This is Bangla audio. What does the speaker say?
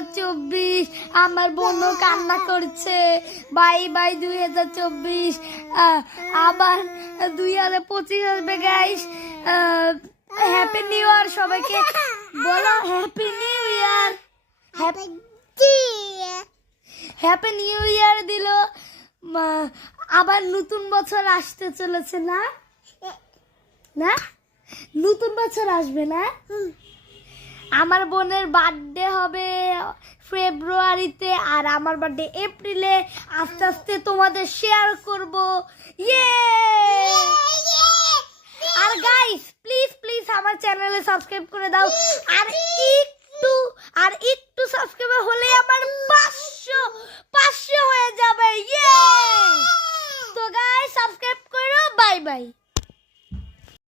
2024। আমার বোনও কান্না করছে, বাই বাই 2024। আবার 2025 আসবে গাইস। হ্যাপি নিউ ইয়ার সবাইকে, বলো happy new year. Happy new year দিল। আবার নতুন বছর আসতে চলেছে না, না নতুন বছর আসবে না। আমার বোনের বার্থডে হবে ফেব্রুয়ারিতে, আর আমার বার্থডে এপ্রিলে। আস্তে আস্তে তোমাদের শেয়ার করব। ইয়ে! আর গাইস প্লিজ প্লিজ আমার চ্যানেলে সাবস্ক্রাইব করে দাও। আর একটু সাবস্ক্রাইব হলে আমার 500 হয়ে যাবে। ইয়ে! তো গাইস সাবস্ক্রাইব করো। Bye bye.